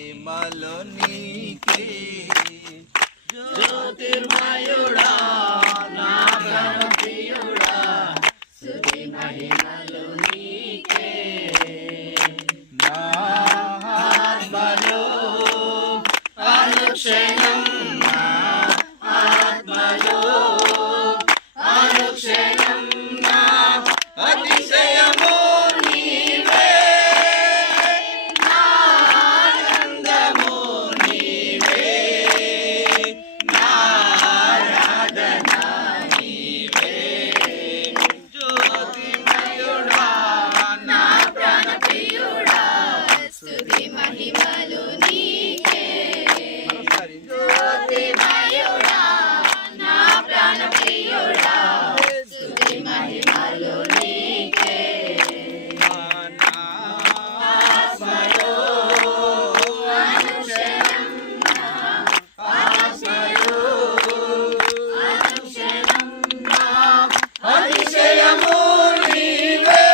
మహిమలు నీకే జ్యోతిర్మయుడా నా ప్రాణప్రియుడా స్తుతి మహిమలు నీకే నా ఆత్మలో అనుక్షణం నా ఆత్మలో అనుక్షణం నా అతిశయము నీవే నా ఆనందము నీవే నా ఆరాధన నీవే జ్యోతిర్మయుడా నా ప్రాణప్రియుడా స్తుతి మహిమలు నీకే జ్యోతిర్మయుడా నా ప్రాణప్రియుడా స్తుతి మహిమలు నీకే నా ఆత్మలో అనుక్షణం నా ఆత్మలో అనుక్షణం నా అతిశయము నీవే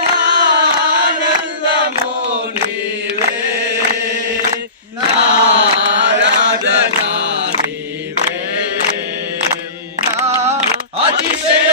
నా ఆనందము నీవే నా ఆరాధన నీవే నా అతిశయ